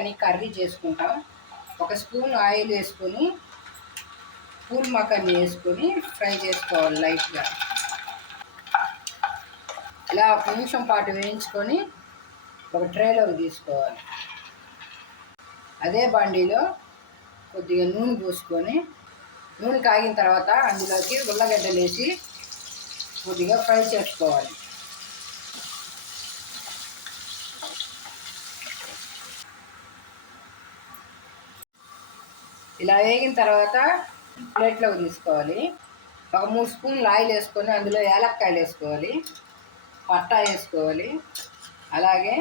Makhani curry చేసుకుంటాం. ఒక spoon oil వేసుకొని పూల్ మకానీ వేసుకొని ఫ్రై చేసుకోవాలి లైట్గా. ఇలా 1 నిమిషం పాటు వేయించుకొని ఒక ట్రేలోకి తీసుకోవాలి. అదే బండిలో కొద్దిగా నూనె పోసుకొని, నూనె కాగిన తర్వాత అందులోకి ఉల్లగడ్డలు వేసి కొద్దిగా ఫ్రై చేసుకోవాలి. ఇలా వేగిన తర్వాత ప్లేట్లోకి తీసుకోవాలి. ఒక 3 స్పూన్లు ఆయిల్ వేసుకొని అందులో యాలక్కాయలు వేసుకోవాలి, పట్టా వేసుకోవాలి, అలాగే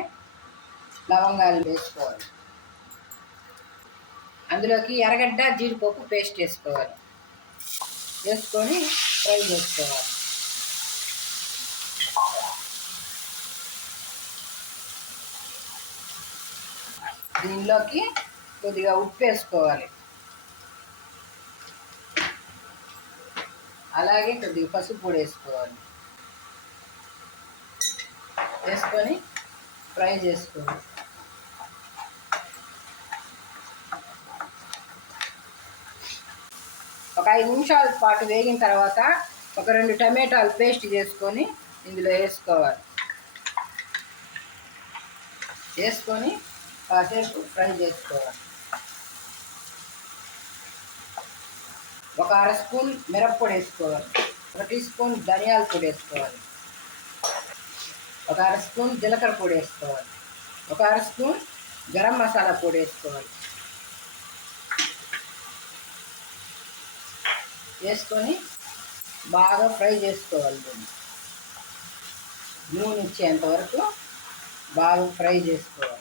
లవంగాలు వేసుకోవాలి. అందులోకి ఎర్రగడ్డ జీడిపప్పు పేస్ట్ వేసుకోవాలి. వేసుకొని ఫ్రై చేసుకోవాలి. దీనిలోకి కొద్దిగా ఉప్పు వేసుకోవాలి, అలాగే కొద్దిగా పసుపు పొడి వేసుకోవాలి. వేసుకొని ఫ్రై చేసుకోవాలి. ఒక 5 నిమిషాల పాటు వేగిన తర్వాత ఒక 2 టమాటాలు పేస్ట్ చేసుకొని ఇందులో వేసుకోవాలి. వేసుకొని కాసేపు ఫ్రై చేసుకోవాలి. ఒక 1/2 స్పూన్ మిరప్పొడి వేసుకోవాలి, 1 టీ స్పూన్ ధనియాల పొడి వేసుకోవాలి, ఒక 1/2 స్పూన్ జీలకర్ర పొడి వేసుకోవాలి, ఒక 1/2 స్పూన్ గరం మసాలా పొడి వేసుకోవాలి. వేసుకొని బాగా ఫ్రై చేసుకోవాలి. దీన్ని నూనె ఇచ్చేంత వరకు బాగా ఫ్రై చేసుకోవాలి.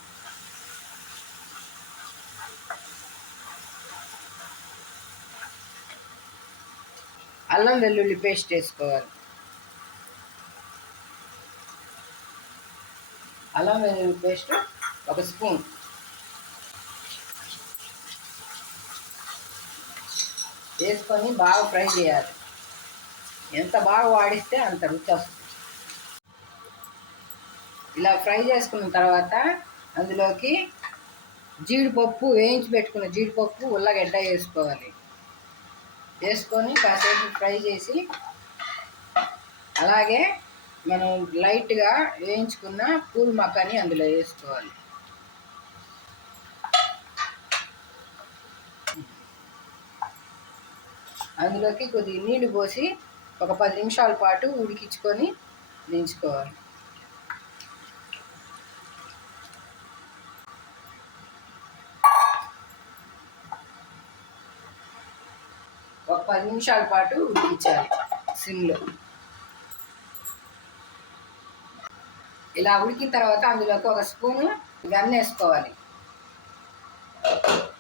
అల్లం వెల్లుల్లి పేస్ట్ వేసుకోవాలి. అల్లం వెల్లుల్లి పేస్ట్ 1 స్పూన్ వేసుకొని బాగా ఫ్రై చేయాలి. ఎంత బాగా వాడిస్తే అంత రుచి వస్తుంది. ఇలా ఫ్రై చేసుకున్న తర్వాత అందులోకి జీడిపప్పు, వేయించి పెట్టుకున్న జీడిపప్పు, ఉల్లగడ్డ వేసుకోవాలి. వేసుకొని కాసేపు ఫ్రై చేసి అలాగే మనం లైట్గా వేయించుకున్న పూల్ మకానీ అందులో వేసుకోవాలి. అందులోకి కొద్దిగా నీళ్లు పోసి ఒక 10 నిమిషాల పాటు ఉడికించుకొని దించుకోవాలి. ఒక 10 నిమిషాల పాటు ఉడికించాలి సిమ్లో. ఇలా ఉడికిన తర్వాత అందులోకి 1 స్పూను వెన్న వేసుకోవాలి.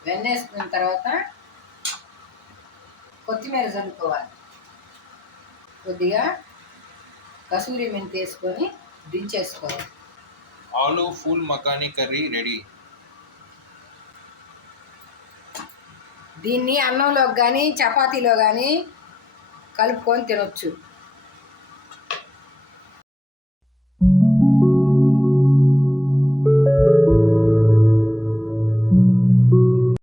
వెన్న వేసుకున్న తర్వాత కొత్తిమీర చల్లుకోవాలి. కొద్దిగా కసూరి మెంతి వేసుకొని దించేసుకోవాలి. ఆలు ఫూల్ మకానీ కర్రీ రెడీ. దీన్ని అన్నంలోకి కానీ చపాతీలో కానీ కలుపుకొని తినొచ్చు.